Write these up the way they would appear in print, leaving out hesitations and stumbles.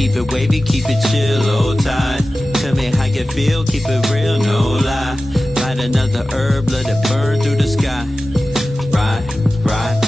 keep it wavy, keep it chill, oh tide. Tell me how you feel, keep it real, no lie. Light another herb, let it burn through the sky. Right.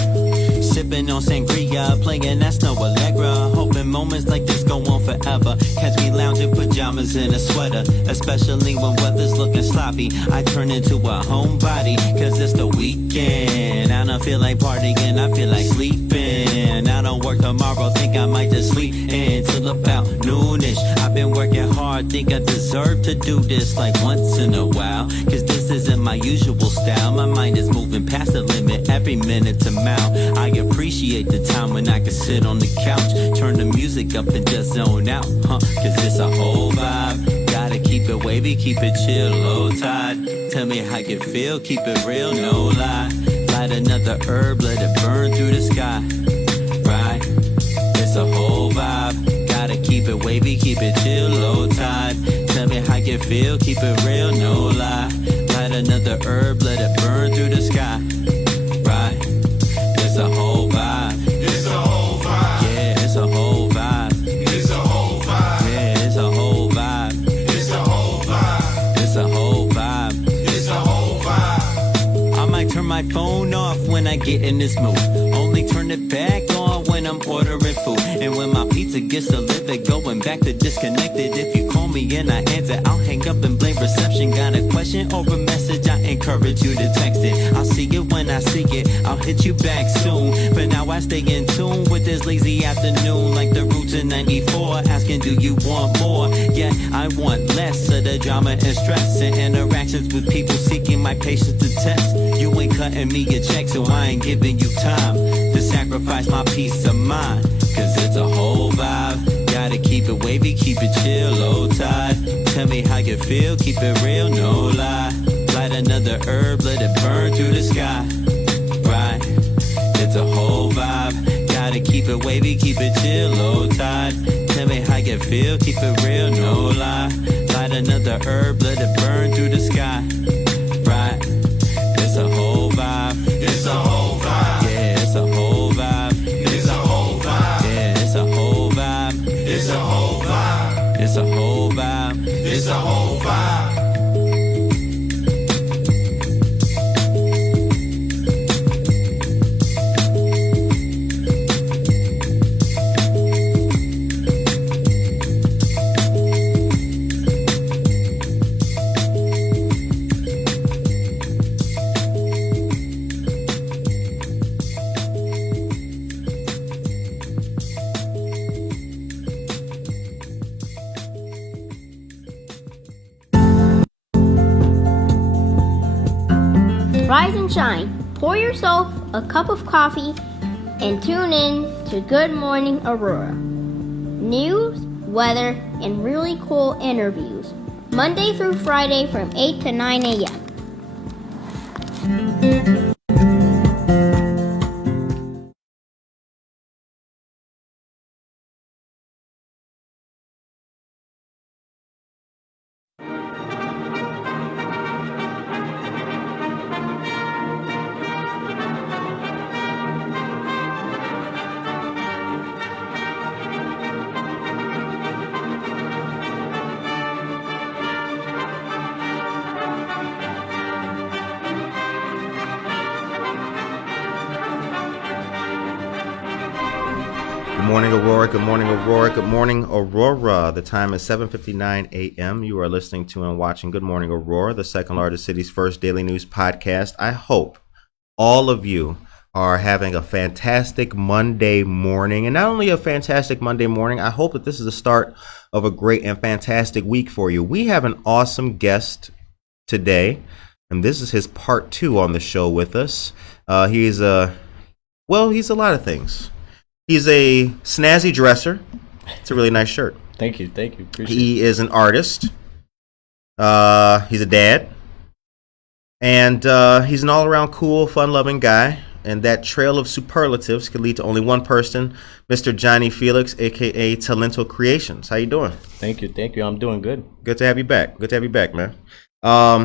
Sipping on sangria, playing that snow Allegra. Hoping moments like this go on forever. Catch me lounging pajamas in a sweater, especially when weather's looking sloppy. I turn into a homebody, cause it's the weekend. I don't feel like partying, I feel like sleeping. I don't work tomorrow, think I might just sleep until about noonish. I've been working hard, think I deserve to do this like once in a while. Cause this isn't my usual style. My mind is moving past the limit every minute to mile. I appreciate the time when I can sit on the couch, turn the music up and just zone out, cause it's a whole vibe. Gotta keep it wavy, keep it chill, low tide. Tell me how you feel, keep it real, no lie. Light another herb, let it burn through the sky. Right, it's a whole vibe. Gotta keep it wavy, keep it chill, low tide. Tell me how you feel, keep it real, no lie. Light another herb, let it burn through the sky. Right, it's a whole vibe. It's a whole vibe. Yeah, it's a whole vibe. It's a whole vibe. Yeah, it's a whole vibe. It's a whole vibe. It's a whole vibe. It's a whole vibe. I might turn my phone off when I get in this mood. Only turn it back on when I'm ordering food. And when my pizza gets delivered, going back to disconnected. If you call me and I answer, I'll hang up and blame reception. Got a question or a message, I encourage you to text it. I'll see it when I see it, I'll hit you back soon. But now I stay in tune with this lazy afternoon, like the Roots in 94, asking do you want more? Yeah, I want less of the drama and stress and interactions with people seeking my patience to test. You ain't cutting me a check, so I ain't giving you time to sacrifice my peace of mind. Cause it's a whole vibe. Gotta keep it wavy, keep it chill, low tide. Tell me how you feel, keep it real, no lie. Light another herb, let it burn through the sky. Right, it's a whole vibe. Gotta keep it wavy, keep it chill, low tide. Tell me how you feel, keep it real, no lie. Light another herb, let it burn through the sky. Right, it's a whole vibe. It's a whole vibe. Yeah, it's a whole vibe. It's a whole vibe. Yeah, it's a whole vibe. It's a whole vibe. It's a whole vibe. It's a whole vibe. Rise and shine. Pour yourself a cup of coffee and tune in to Good Morning Aurora. News, weather, and really cool interviews. Monday through Friday from 8 to 9 a.m. Good morning, Aurora. Good morning, Aurora. Good morning, Aurora. The time is 7:59 a.m. You are listening to and watching Good Morning Aurora, the second largest city's first daily news podcast. I hope all of you are having a fantastic Monday morning. And not only a fantastic Monday morning, I hope that this is the start of a great and fantastic week for you. We have an awesome guest today, and this is his part 2 on the show with us. He's a lot of things. He's a snazzy dresser. It's a really nice shirt. Thank you. Appreciate He is an artist. He's a dad. And he's an all-around cool, fun-loving guy. And that trail of superlatives can lead to only one person, Mr. Johnny Felix, a.k.a. Talento Creations. How you doing? Thank you. I'm doing good. Good to have you back. Man.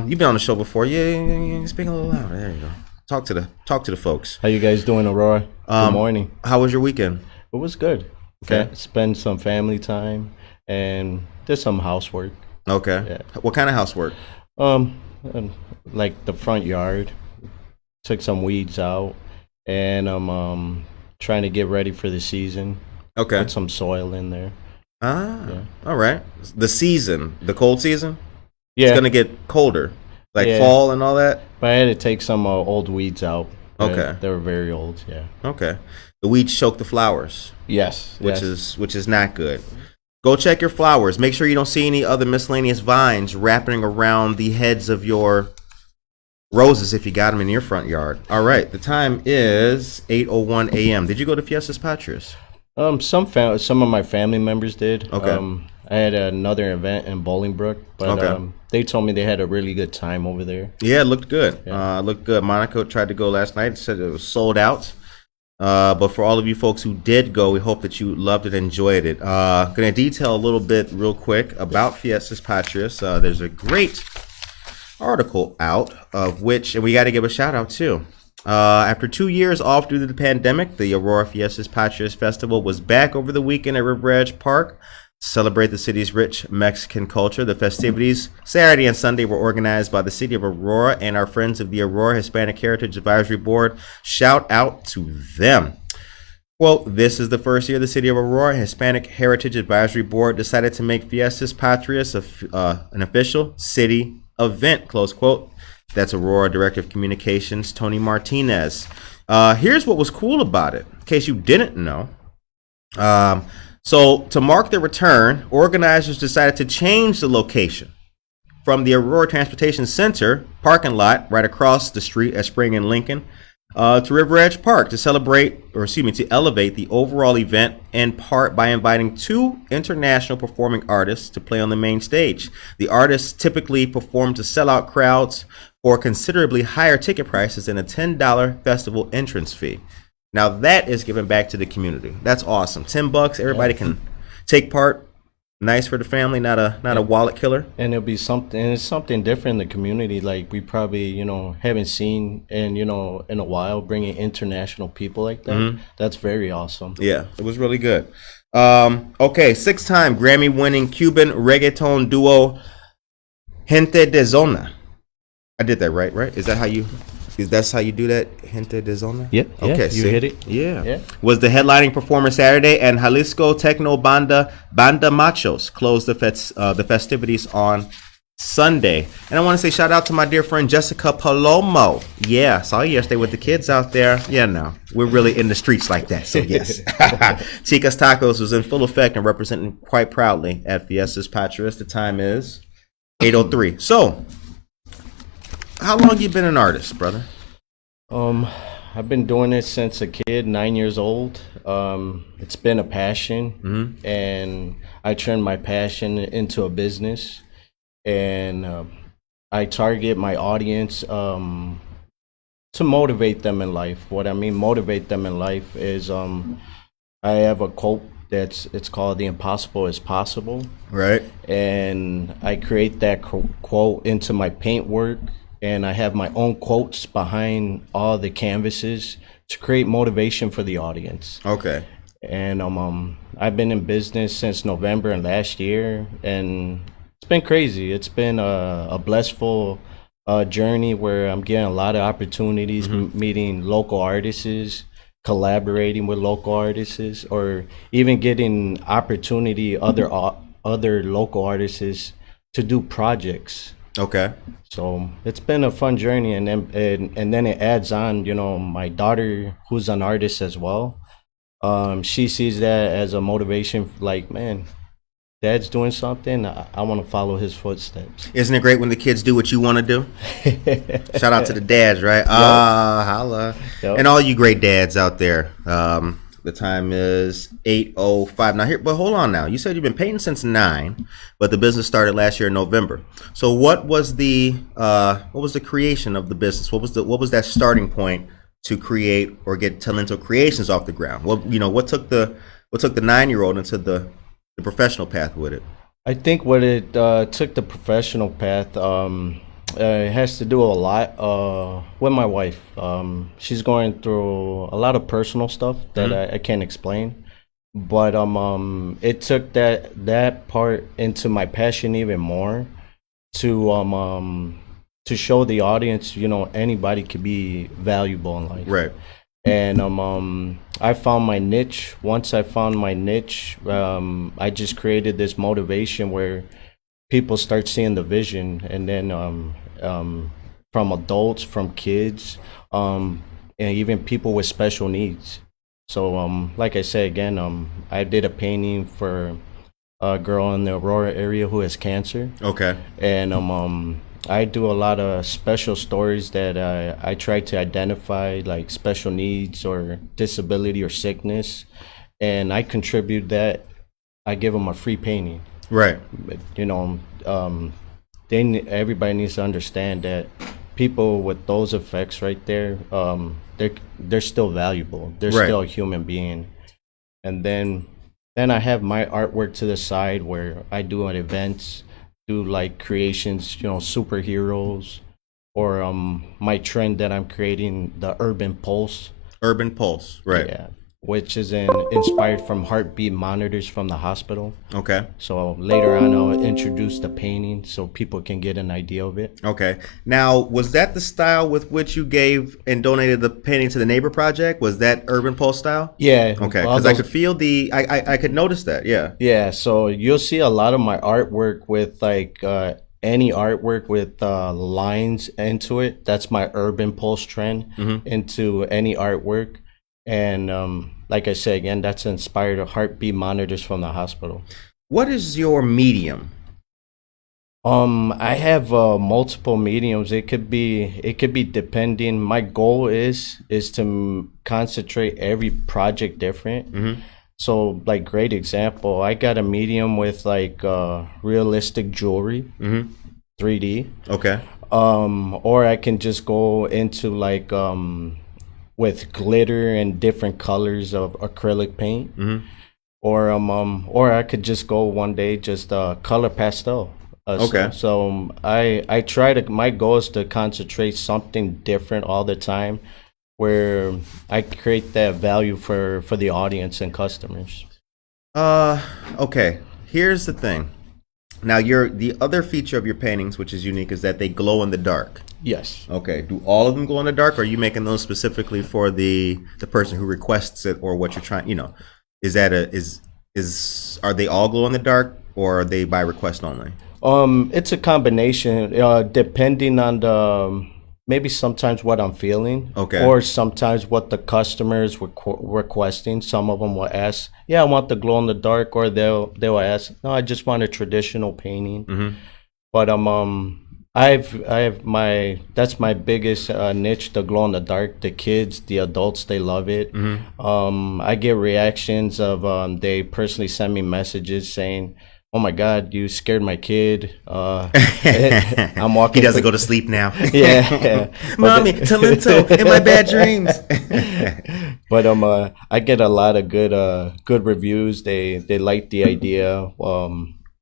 You've been on the show before. Yeah, speak a little louder. There you go. Talk to the folks. How you guys doing, Aurora? Good morning. How was your weekend? It was good. Okay. spend some family time, and did some housework. Okay. Yeah. What kind of housework? Um, and, like the front yard, took some weeds out, and I'm trying to get ready for the season. Okay. Put some soil in there. Ah, Yeah. all right. The season, the cold season, Yeah, it's gonna get colder, like Yeah. fall and all that. but I had to take some old weeds out. Okay. They were very old. Yeah. Okay. The weeds choke the flowers, Yes. which yes. is not good. Go check your flowers. Make sure you don't see any other miscellaneous vines wrapping around the heads of your roses if you got them in your front yard. All right. The time is 8:01 a.m. Did you go to Fiestas Patrias? Some of my family members did. Okay. I had another event in Bolingbrook, but Okay. they told me they had a really good time over there. Yeah, it looked good. Yeah. Looked good. Monaco tried to go last night. Said it was sold out. But for all of you folks who did go, we hope that you loved it, enjoyed it. Going to detail a little bit real quick about Fiestas Patrias. There's a great article out of which, and we got to give a shout out too. After 2 years off due to the pandemic, the Aurora Fiestas Patrias Festival was back over the weekend at River Edge Park to celebrate the city's rich Mexican culture. The festivities Saturday and Sunday were organized by the city of Aurora and our friends of the Aurora Hispanic Heritage Advisory Board. Shout out to them. Quote, this is the first year the City of Aurora Hispanic Heritage Advisory Board decided to make Fiestas Patrias an official city event, close quote. That's Aurora Director of Communications, Tony Martinez. Here's what was cool about it, in case you didn't know. So to mark the return, organizers decided to change the location from the Aurora Transportation Center parking lot right across the street at Spring and Lincoln to River Edge Park to to elevate the overall event, in part by inviting 2 international performing artists to play on the main stage. The artists typically perform to sellout crowds for considerably higher ticket prices than a $10 festival entrance fee. Now that is giving back to the community. That's awesome. $10, everybody can take part. Nice for the family, not a wallet killer. And it'll be something. And it's something different in the community. Like we probably haven't seen in a while. Bringing international people like that. That's very awesome. Yeah, it was really good. Okay, 6-time Grammy-winning Cuban reggaeton duo Gente de Zona. I did that right? Is that how you do that? Gente de Zona? Yeah. Okay, You see? hit it. Yeah. Yeah. Was the headlining performer Saturday, and Jalisco techno banda Machos closed the festivities on Sunday. And I want to say shout out to my dear friend Jessica Palomo. Yeah, saw you yesterday with the kids out there. Yeah, no, we're really in the streets like that. So yes, Chica's Tacos was in full effect and representing quite proudly at Fiestas Patrias. The time is 8:03. So, how long you been an artist, brother? I've been doing it since a kid, 9 years old. It's been a passion, and I turned my passion into a business. And I target my audience to motivate them in life. What I mean, motivate them in life is I have a quote it's called "The Impossible is Possible," Right. and I create that quote into my paint work. And I have my own quotes behind all the canvases to create motivation for the audience. Okay. And I've been in business since November and last year, and it's been crazy. It's been a blissful journey where I'm getting a lot of opportunities, meeting local artists, collaborating with local artists, or even getting opportunity other local artists to do projects. Okay. So it's been a fun journey, and then it adds on. My daughter, who's an artist as well, she sees that as a motivation. Like, man, Dad's doing something. I want to follow his footsteps. Isn't it great when the kids do what you want to do? Shout out to the dads, right? Holla. Yep. And all you great dads out there. The time is 8:05. Now here, but hold on now. You said you've been painting since 9, but the business started last year in November. So what was the creation of the business? What was that starting point to create or get Talento Creations off the ground? What took the 9-year-old into the professional path with it? I think what it took the professional path. It has to do a lot with my wife. She's going through a lot of personal stuff that I can't explain, but it took that part into my passion even more to show the audience, anybody could be valuable in life. Right. And I found my niche. Once I found my niche, I just created this motivation where people start seeing the vision, and then from adults, from kids, and even people with special needs. So like I said again, I did a painting for a girl in the Aurora area who has cancer, Okay. and I do a lot of special stories that I try to identify, like special needs or disability or sickness, and I contribute that. I give them a free painting. Right. But, everybody needs to understand that people with those effects right there, they're still valuable. They're Right. still a human being. And then I have my artwork to the side where I do at events, do like creations, superheroes, or my trend that I'm creating, the Urban Pulse. Urban Pulse. Right. Yeah, which is inspired from heartbeat monitors from the hospital. Okay. So later on, I'll introduce the painting so people can get an idea of it. Okay. Now, was that the style with which you gave and donated the painting to the Neighbor Project? Was that Urban Pulse style? Yeah. Okay, all because I those- could feel I could notice that. Yeah. Yeah, so you'll see a lot of my artwork with like any artwork with lines into it. That's my Urban Pulse trend into any artwork. And like I said again, that's inspired of heartbeat monitors from the hospital. What is your medium? I have multiple mediums. It could be depending. My goal is to concentrate every project different. So like great example, I got a medium with like realistic jewelry, 3D. Okay. Or I can just go into like with glitter and different colors of acrylic paint. Or I could just go one day just color pastel. Okay. So I try to. My goal is to concentrate something different all the time, where I create that value for the audience and customers. Okay. Here's the thing. Now, the other feature of your paintings, which is unique, is that they glow in the dark. Yes. Okay. Do all of them glow in the dark, or are you making those specifically for the person who requests it, or what you're trying? Is that are they all glow in the dark, or are they by request only? It's a combination, depending on the maybe sometimes what I'm feeling, Okay. or sometimes what the customers were requesting. Some of them will ask, "Yeah, I want the glow in the dark," or they'll ask, "No, I just want a traditional painting." But that's my biggest niche, the glow in the dark. The kids, the adults, they love it. I get reactions of they personally send me messages saying, "Oh my God, you scared my kid." I'm walking. He doesn't go to sleep now. Yeah. Mommy, Talento, in my bad dreams. But I get a lot of good reviews. They like the idea,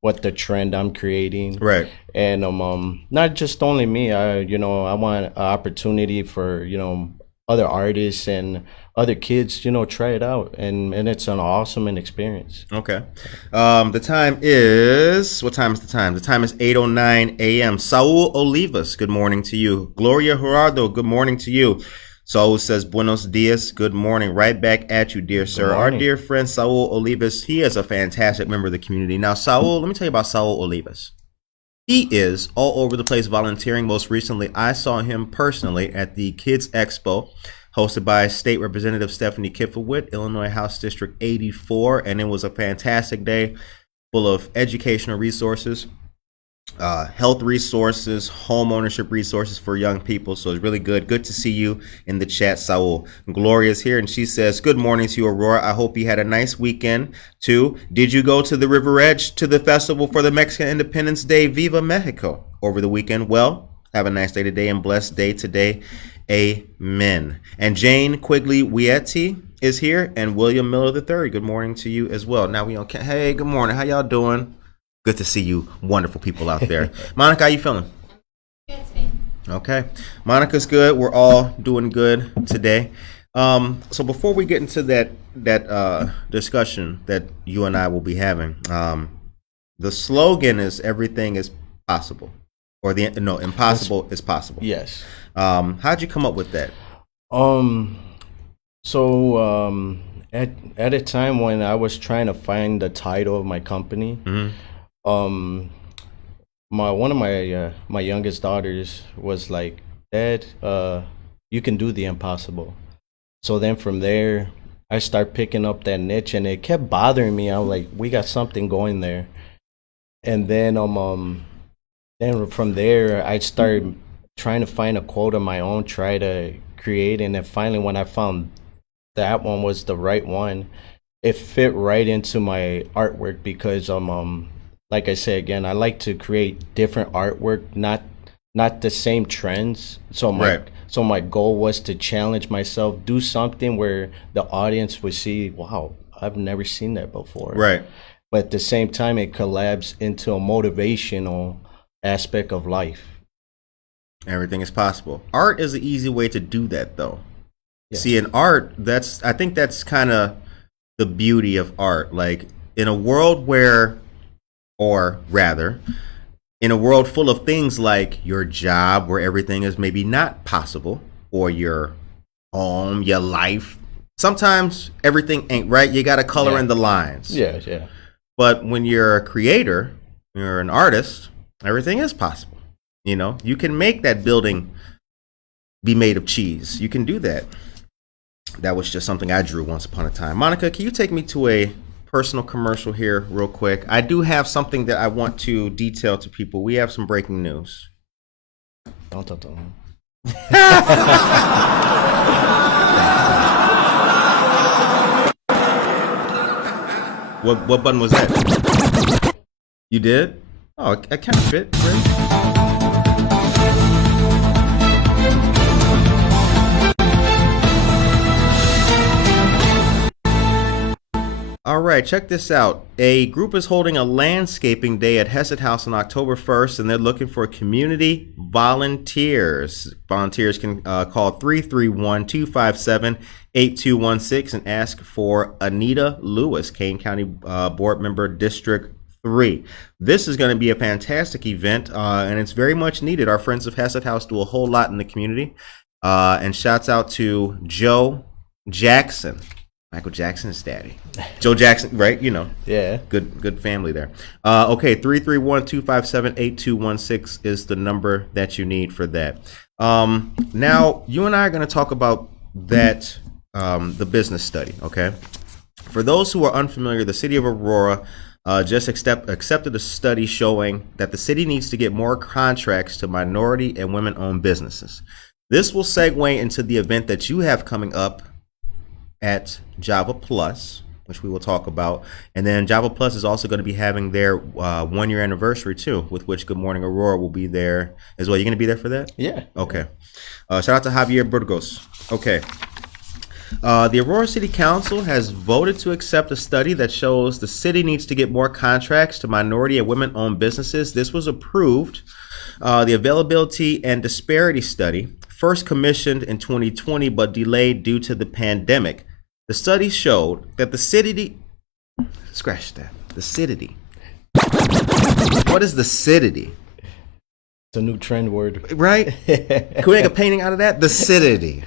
what the trend I'm creating. Right. And not just only me. I want an opportunity for other artists and other kids, try it out, and it's an awesome experience. Okay. The time is, what time is the time? The time is 8:09 a.m. Saul Olivas, good morning to you. Gloria Gerardo, good morning to you. Saul says, buenos dias, good morning. Right back at you, dear sir. Our dear friend Saul Olivas, he is a fantastic member of the community. Now, Saul, let me tell you about Saul Olivas. He is all over the place volunteering. Most recently, I saw him personally at the Kids Expo, hosted by State Representative Stephanie Kifowit, Illinois House District 84, and it was a fantastic day full of educational resources, health resources, home ownership resources for young people. So it's really good. Good to see you in the chat, Saul. Gloria's here, and she says, good morning to you, Aurora. I hope you had a nice weekend, too. Did you go to the River Edge to the festival for the Mexican Independence Day, Viva Mexico, over the weekend? Well, have a nice day today and blessed day today. Amen. And Jane Quigley Wietti is here, and William Miller III. Good morning to you as well. Now we on. Hey, good morning. How y'all doing? Good to see you, wonderful people out there. Monica, how you feeling? Good today. Okay, Monica's good. We're all doing good today. So before we get into that discussion that you and I will be having, the slogan is "Everything is possible," or impossible is possible. Yes. How'd you come up with that? At a time when I was trying to find the title of my company, one of my youngest daughters was like, "Dad, you can do the impossible." So then from there, I started picking up that niche, and it kept bothering me. I'm like, we got something going there. And then from there, I started trying to find a quote of my own, try to create, and then finally, when I found that one was the right one, it fit right into my artwork because like I said again, I like to create different artwork, not the same trends. So my goal was to challenge myself, do something where the audience would see, wow, I've never seen that before. Right. But at the same time, it collabs into a motivational aspect of life. Everything is possible. Art is an easy way to do that, though. Yeah. See, in art, I think that's kind of the beauty of art. Like, in a world in a world full of things like your job, where everything is maybe not possible, or your home, your life, sometimes everything ain't right. You got to color in the lines. Yeah. But when you're a creator, you're an artist, everything is possible. You can make that building be made of cheese. You can do that. That was just something I drew once upon a time. Monica, can you take me to a personal commercial here real quick? I do have something that I want to detail to people. We have some breaking news. Don't talk to him. What button was that? You did? Oh, it kind of fit. Great. All right, check this out. A group is holding a landscaping day at Hesed House on October 1st, and they're looking for community volunteers. Volunteers can call 331-257-8216 and ask for Anita Lewis, Kane County Board Member, District 3. This is going to be a fantastic event, and it's very much needed. Our friends of Hesed House do a whole lot in the community. And shouts out to Joe Jackson. Michael Jackson's daddy. Joe Jackson, right? Yeah. Good family there. Okay, 331-257-8216 is the number that you need for that. Now, you and I are going to talk about that, the business study, okay? For those who are unfamiliar, the city of Aurora just accepted a study showing that the city needs to get more contracts to minority and women-owned businesses. This will segue into the event that you have coming up at Java Plus, which we will talk about. And then Java Plus is also going to be having their 1-year anniversary too, with which Good Morning Aurora will be there as well. You going to be there for that? Yeah. Okay. Shout out to Javier Burgos. Okay. The Aurora City Council has voted to accept a study that shows the city needs to get more contracts to minority and women-owned businesses. This was approved. The availability and disparity study, first commissioned in 2020 but delayed due to the pandemic. The study showed that the city, scratch that, the city. What is the city? It's a new trend word. Right? Can we make a painting out of that? The city.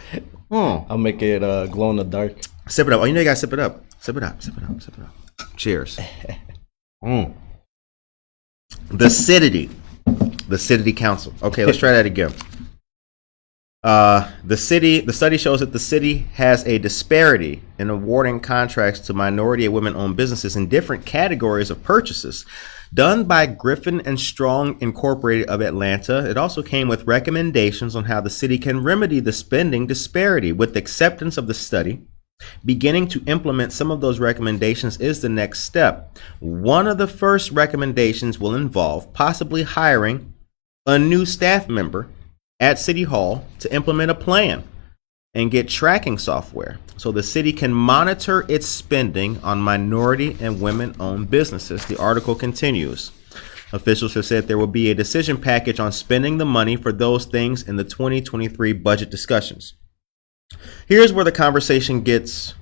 I'll make it glow in the dark. Sip it up. Oh, you gotta sip it up. Sip it up. Cheers. The city. The city council. Okay, let's try that again. The study shows that the city has a disparity in awarding contracts to minority and women-owned businesses in different categories of purchases. Done by Griffin and Strong Incorporated of Atlanta, it also came with recommendations on how the city can remedy the spending disparity. With acceptance of the study, beginning to implement some of those recommendations is the next step. One of the first recommendations will involve possibly hiring a new staff member at City Hall to implement a plan and get tracking software so the city can monitor its spending on minority and women-owned businesses. The article continues. Officials have said there will be a decision package on spending the money for those things in the 2023 budget discussions. Here's where the conversation gets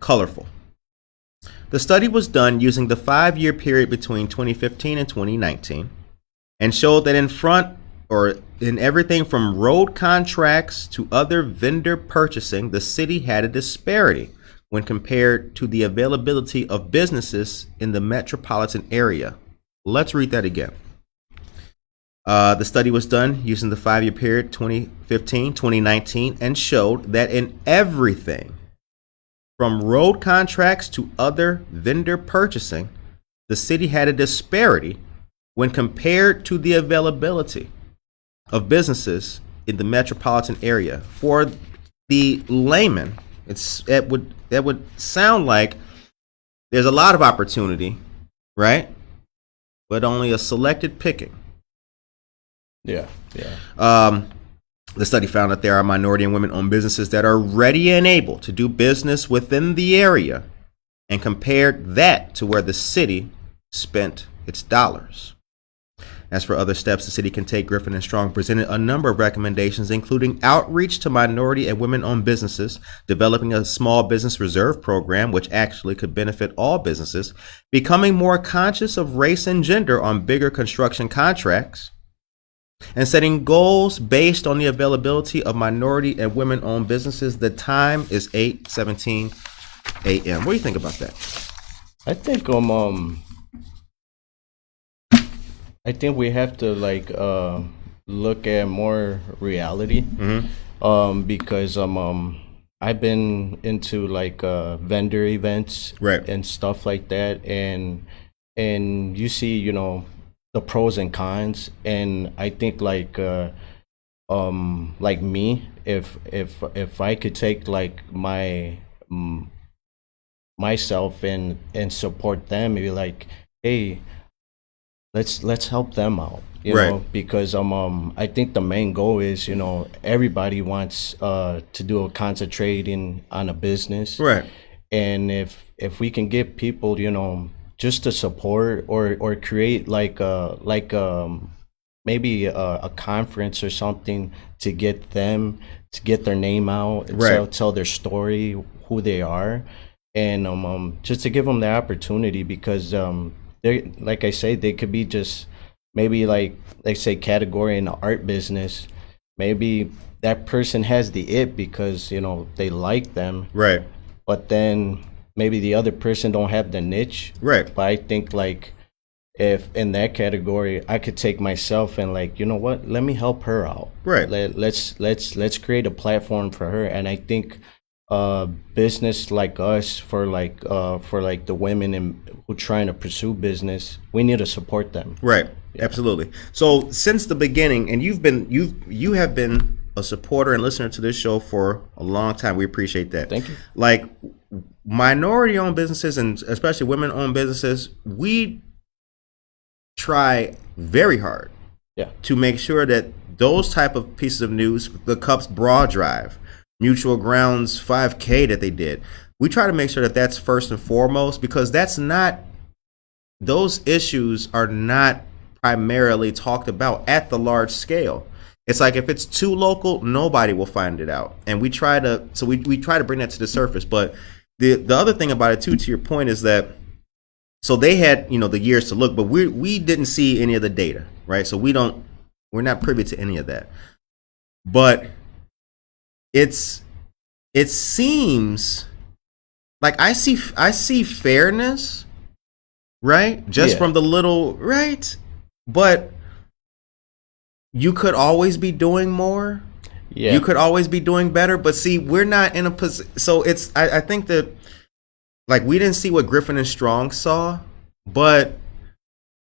colorful. The study was done using the 5-year period between 2015 and 2019 and showed that in everything from road contracts to other vendor purchasing, the city had a disparity when compared to the availability of businesses in the metropolitan area. Let's read that again. The study was done using the 5-year period 2015-2019 and showed that in everything from road contracts to other vendor purchasing, the city had a disparity when compared to the availability of businesses in the metropolitan area. For the layman, that would sound like there's a lot of opportunity, right? But only a selected picking. Yeah. The study found that there are minority and women-owned businesses that are ready and able to do business within the area, and compared that to where the city spent its dollars. As for other steps the city can take, Griffin and Strong presented a number of recommendations, including outreach to minority and women-owned businesses, developing a small business reserve program, which actually could benefit all businesses, becoming more conscious of race and gender on bigger construction contracts, and setting goals based on the availability of minority and women-owned businesses. The time is 8:17 a.m. What do you think about that? I think I think we have to look at more reality. Because I've been into vendor events, Right. and stuff like that, and you see, the pros and cons, and I think like me, if I could take myself and support them, maybe like, hey, let's help them out, you Right. know, because I think the main goal is, everybody wants to do a concentrating on a business, Right. and if we can get people, just to support or create maybe a conference or something to get them to get their name out, and Right. tell their story, who they are, and just to give them the opportunity, because they, like I say, they could be just maybe say category in the art business, maybe that person has the it because they like them, Right. but then maybe the other person don't have the niche. Right. But I think if in that category I could take myself and you know what, let me help her out. Right. Let's create a platform for her. And I think business like us, for the women who trying to pursue business, we need to support them. Right. Absolutely. So since the beginning, and you have been a supporter and listener to this show for a long time. We appreciate that. Thank you. Like minority-owned businesses and especially women-owned businesses, we try very hard Yeah. to make sure that those type of pieces of news, the Cups Broad Drive, Mutual Grounds 5K that they did, we try to make sure that that's first and foremost, because those issues are not primarily talked about at the large scale. It's like if it's too local, nobody will find it out, and we try to bring that to the surface. But the other thing about it too, to your point, is that so they had the years to look, but we didn't see any of the data, right? So we're not privy to any of that. But it seems like I see fairness, right? Just Yeah. from the little, right? But you could always be doing more. Yeah. You could always be doing better. But see, we're not in a position. So I think that we didn't see what Griffin and Strong saw, but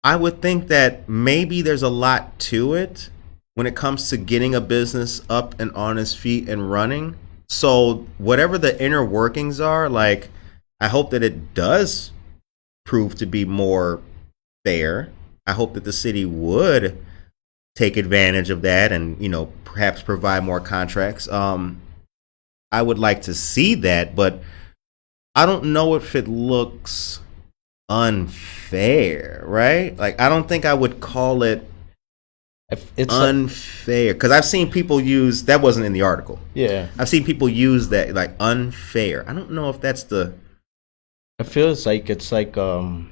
I would think that maybe there's a lot to it when it comes to getting a business up and on its feet and running. So whatever the inner workings are, I hope that it does prove to be more fair. I hope that the city would take advantage of that and, perhaps provide more contracts. I would like to see that, but I don't know if it looks unfair, right? I don't think I would call it It's Unfair. Because I've seen people use, that wasn't in the article. yeah. I've seen people use that, like, unfair. I don't know if that's the, I feel it's like a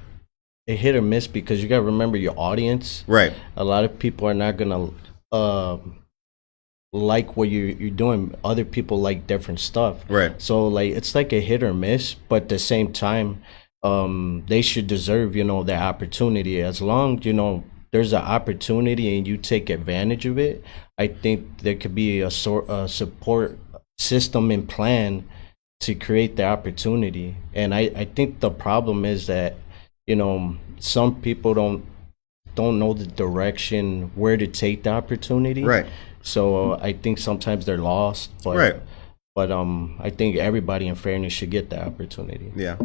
hit or miss because you gotta remember your audience. right. A lot of people are not gonna like what you're doing. Other people like different stuff. Right. So like it's like a hit or miss, but at the same time, they should deserve, the opportunity. As long, there's an opportunity and you take advantage of it, I think there could be a support system and plan to create the opportunity. And I think the problem is that, some people don't know the direction where to take the opportunity. Right. So I think sometimes they're lost. But, Right. But I think everybody in fairness should get the opportunity. Yeah,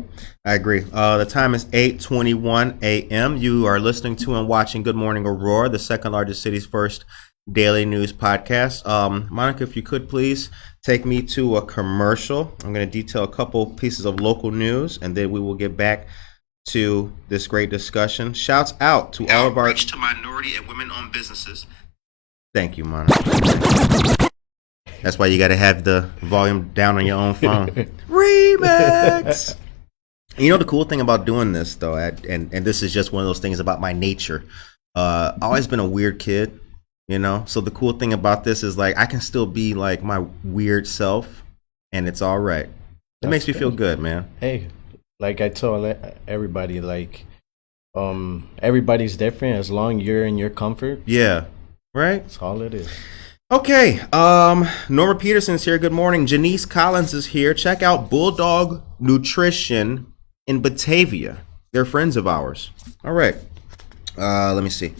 I agree. The time is 8:21 a.m. You are listening to and watching Good Morning Aurora, the second largest city's first daily news podcast. Monica, if you could please take me to a commercial. I'm going to detail a couple pieces of local news, and then we will get back to this great discussion. Shouts out to all of our outreach to minority and women-owned businesses. Thank you, Monica. That's why you got to have the volume down on your own phone. Remix. You know the cool thing about doing this, though, and this is just one of those things about my nature. I've always been a weird kid, So the cool thing about this is like I can still be like my weird self, and it's all right. It makes me feel good, man. Hey, like I told everybody, everybody's different. As long you're in your comfort, Yeah. Right. that's all it is. Okay, Norma Peterson's here. Good morning. Janice Collins is here. Check out Bulldog Nutrition in Batavia. They're friends of ours. All right. Let me see.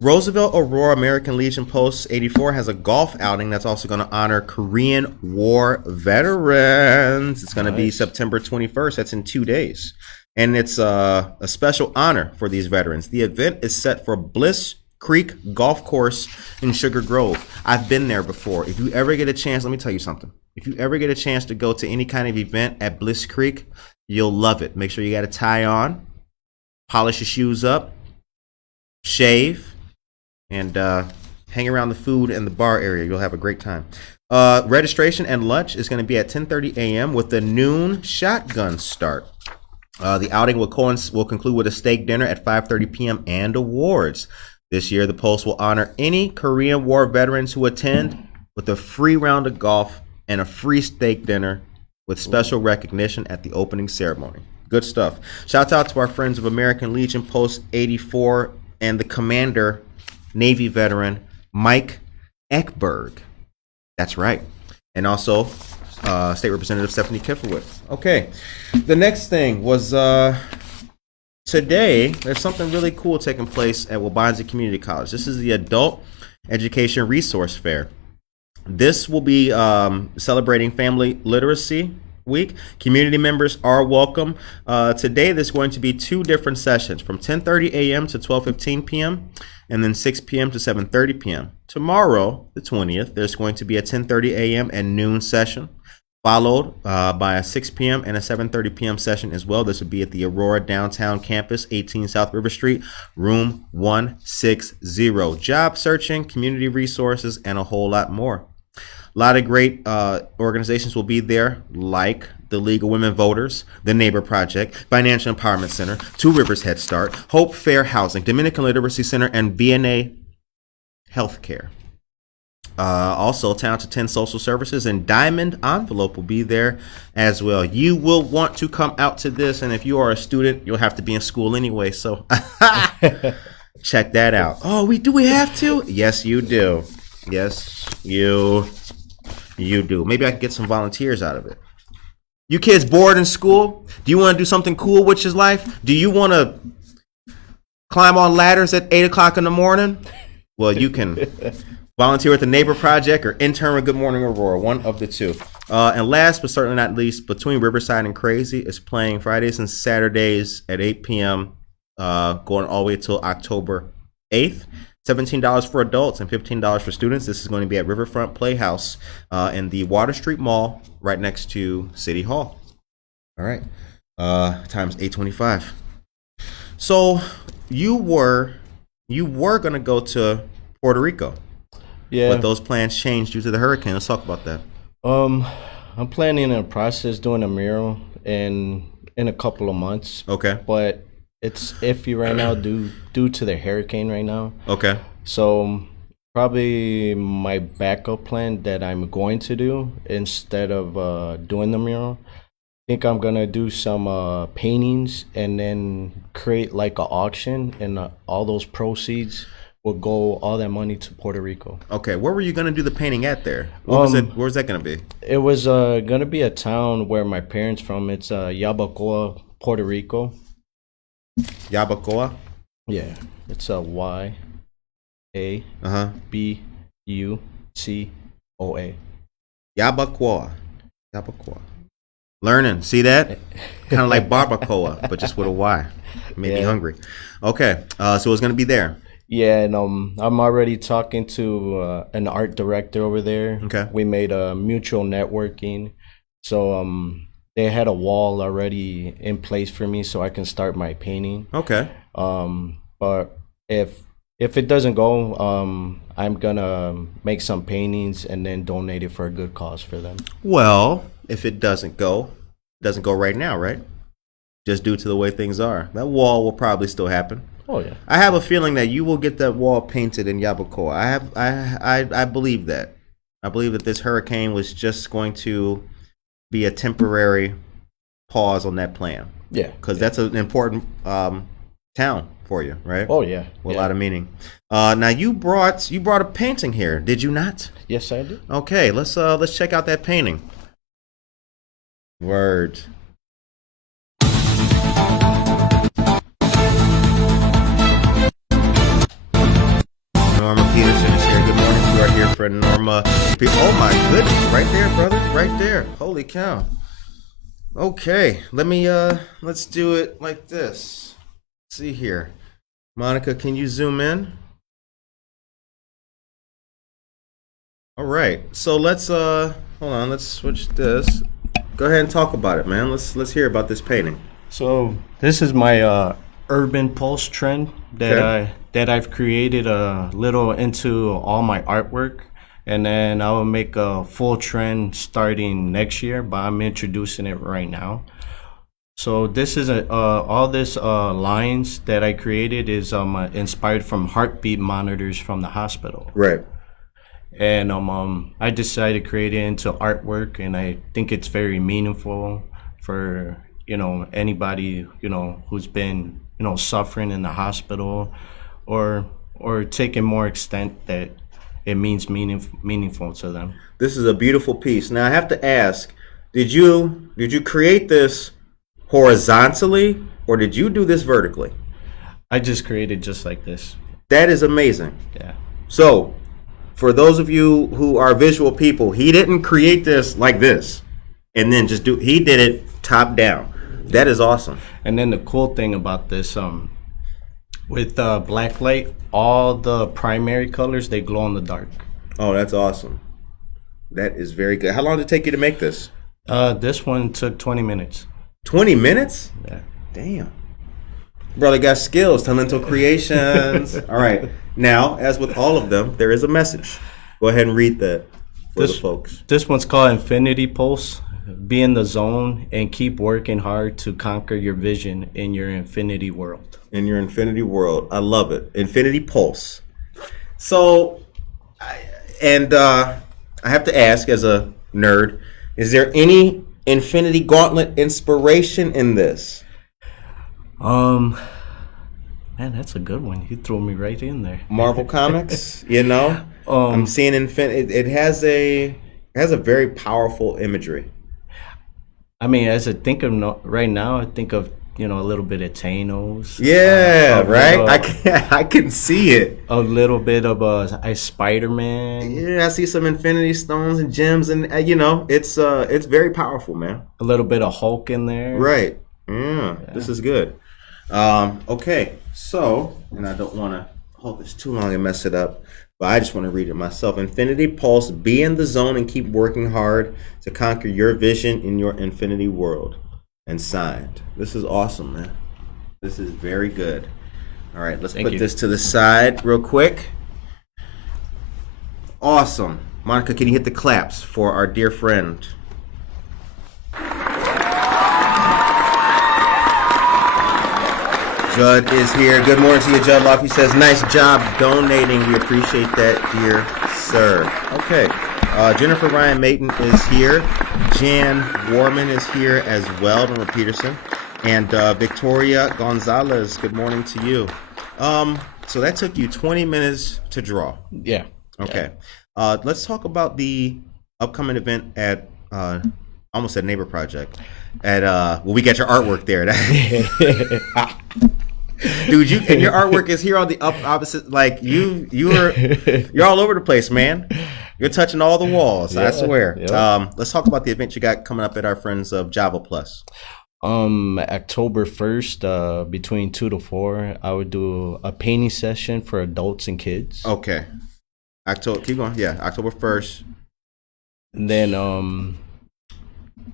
Roosevelt Aurora American Legion Post 84 has a golf outing that's also going to honor Korean War veterans. It's going to be September 21st. That's in 2 days. And it's a special honor for these veterans. The event is set for Bliss Creek Golf Course in Sugar Grove. I've been there before. If you ever get a chance, let me tell you something. If you ever get a chance to go to any kind of event at Bliss Creek, you'll love it. Make sure you got a tie on, polish your shoes up, shave, and hang around the food and the bar area. You'll have a great time. Registration and lunch is going to be at 10:30 a.m. with the noon shotgun start. The outing will conclude with a steak dinner at 5:30 p.m. and awards. This year, the Post will honor any Korean War veterans who attend with a free round of golf and a free steak dinner with special recognition at the opening ceremony. Good stuff. Shouts out to our friends of American Legion Post 84 and the commander, Navy veteran, Mike Eckberg. That's right. And also, State Representative Stephanie Kifowitz. Okay. The next thing was... Today, there's something really cool taking place at Waubonsie Community College. This is the Adult Education Resource Fair. This will be celebrating Family Literacy Week. Community members are welcome. Today, there's going to be 2 different sessions from 10:30 a.m. to 12:15 p.m. and then 6 p.m. to 7:30 p.m. Tomorrow, the 20th, there's going to be a 10:30 a.m. and noon session, followed by a 6 p.m. and a 7:30 p.m. session as well. This would be at the Aurora Downtown Campus, 18 South River Street, room 160. Job searching, community resources, and a whole lot more. A lot of great organizations will be there, like the League of Women Voters, the Neighbor Project, Financial Empowerment Center, Two Rivers Head Start, Hope Fair Housing, Dominican Literacy Center, and BNA Healthcare. Also, Town to 10 Social Services and Diamond Envelope will be there as well. You will want to come out to this, and if you are a student, you'll have to be in school anyway, so check that out. Oh, do we have to? Yes, you do. Yes, you do. Maybe I can get some volunteers out of it. You kids bored in school? Do you want to do something cool with your life? Do you want to climb on ladders at 8 o'clock in the morning? Well, you can volunteer with the Neighbor Project or intern with Good Morning Aurora, one of the two. And last but certainly not least, Between Riverside and Crazy is playing Fridays and Saturdays at 8 p.m., going all the way till October 8th. $17 for adults and $15 for students. This is going to be at Riverfront Playhouse in the Water Street Mall right next to City Hall. All right. Time's 8:25. So you were going to go to Puerto Rico. Yeah. But those plans changed due to the hurricane. Let's talk about that. I'm planning a process doing a mural in a couple of months. Okay. But it's iffy right now due to the hurricane right now. Okay. So probably my backup plan that I'm going to do instead of doing the mural, I think I'm gonna do some paintings and then create like an auction, and all those proceeds will go, all that money, to Puerto Rico. Okay. Where were you gonna do the painting at there? What was it? Where was that gonna be? It was gonna be a town where my parents from. It's Yabacoa, Puerto Rico. Yabacoa. Yeah, it's a YABUCOA. Yabacoa. Yabacoa. Learning. See that? Kind of like barbacoa, but just with a Y. Made me hungry. Okay. So it's gonna be there. Yeah, and I'm already talking to an art director over there. Okay. We made a mutual networking, so they had a wall already in place for me, so I can start my painting. Okay. But if it doesn't go, I'm gonna make some paintings and then donate it for a good cause for them. Well, if it doesn't go right now, right? Just due to the way things are, that wall will probably still happen. Oh yeah. I have a feeling that you will get that wall painted in Yabacoa. I believe that. I believe that this hurricane was just going to be a temporary pause on that plan. Yeah. Because that's an important town for you, right? Oh yeah. With Yeah. a lot of meaning. Now you brought a painting here, did you not? Yes, I did. Okay, let's check out that painting. Word. Norma Peterson is here. Good morning. You are here for Norma. Oh my goodness! Right there, brother. Right there. Holy cow. Okay, let's do it like this. Let's see here. Monica, can you zoom in? All right. So let's hold on. Let's switch this. Go ahead and talk about it, man. Let's hear about this painting. So this is my urban pulse trend that Okay. I've created a little into all my artwork, and then I will make a full trend starting next year, but I'm introducing it right now. So this is all this lines that I created is inspired from heartbeat monitors from the hospital. Right. And I decided to create it into artwork, and I think it's very meaningful for anybody who's been suffering in the hospital, or taking more extent that it means meaningful to them. This is a beautiful piece. Now I have to ask, did you create this horizontally or did you do this vertically? I just created just like this. That is amazing. Yeah. So, for those of you who are visual people, he didn't create this like this and then he did it top down. That is awesome. And then the cool thing about this, with black light, all the primary colors, they glow in the dark. Oh, that's awesome. That is very good. How long did it take you to make this? This one took 20 minutes. 20 minutes? Yeah. Damn. Brother got skills, Talento Creations. All right. Now, as with all of them, there is a message. Go ahead and read that for the folks. This one's called Infinity Pulse. Be in the zone and keep working hard to conquer your vision in your infinity world. In your infinity world. I love it. Infinity Pulse. So, I have to ask as a nerd, is there any Infinity Gauntlet inspiration in this? Man, that's a good one. You threw me right in there. Marvel Comics, I'm seeing it has a very powerful imagery. I mean, as I think of right now, I think of a little bit of Thanos. Yeah, right. I can see it. A little bit of a Spider-Man. Yeah, I see some Infinity Stones and gems, and it's very powerful, man. A little bit of Hulk in there. Right. Yeah. This is good. Okay. So, and I don't want to hold this too long and mess it up, but I just want to read it myself. Infinity Pulse, be in the zone and keep working hard to conquer your vision in your infinity world. And signed. This is awesome, man. This is very good. All right, let's put this to the side real quick. Awesome. Monica, can you hit the claps for our dear friend? Judd is here. Good morning to you, Judd Loft. He says, nice job donating. We appreciate that, dear sir. Okay. Jennifer Ryan Mayton is here. Jan Warman is here as well, Norma Peterson. And Victoria Gonzalez, good morning to you. So that took you 20 minutes to draw. Yeah. Okay. Let's talk about the upcoming event at almost at Neighbor Project. At well, we got your artwork there. Dude, your artwork is here on the opposite. Like you're all over the place, man. You're touching all the walls. Yeah, I swear. yeah. Let's talk about the event you got coming up at our friends of Java Plus. October 1st, between 2 to 4, I would do a painting session for adults and kids. Okay. Keep going. Yeah, October 1st. And then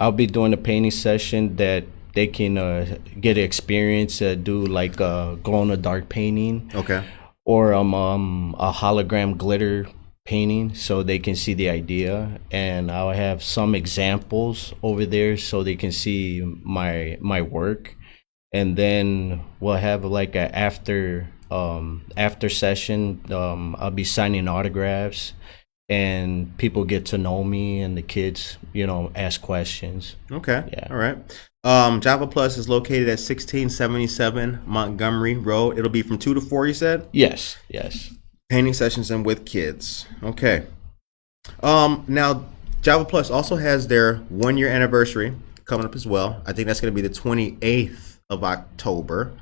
I'll be doing a painting session that they can get experience, do like glow in the dark painting. Okay. Or a hologram glitter painting, so they can see the idea, and I'll have some examples over there so they can see my work. And then we'll have like a after session. I'll be signing autographs, and people get to know me, and the kids, ask questions. Okay. Yeah. All right. Java Plus is located at 1677 Montgomery Road. It'll be from 2 to 4, you said? Yes. Painting sessions and with kids. Okay. Now, Java Plus also has their 1-year anniversary coming up as well. I think that's going to be the 28th of October,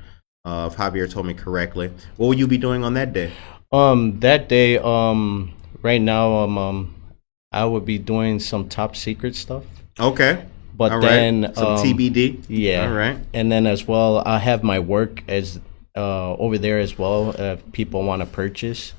if Javier told me correctly. What will you be doing on that day? That day, right now, I would be doing some top secret stuff. Okay. But all then right. Some TBD. Yeah. All right. And then as well, I have my work as over there as well if people want to purchase.